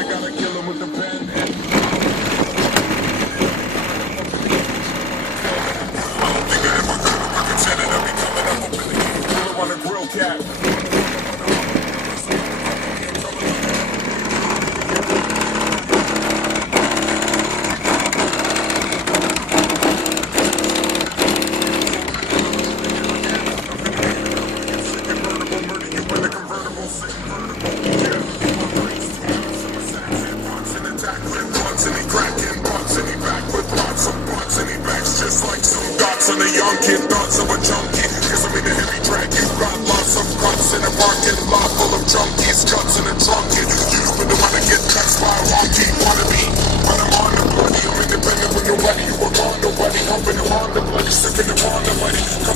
I gotta go. When a the young kid, thoughts of a junkie. Cause I'm in a heavy drag, you got lots of cuts in a parking lot full of junkies, cuts in a trunk. You don't really wanna get touched by a wonky wannabe. But I'm on the bloody, I'm independent with nobody. You were gone, nobody. Helping upon the bloody, stepping in the money.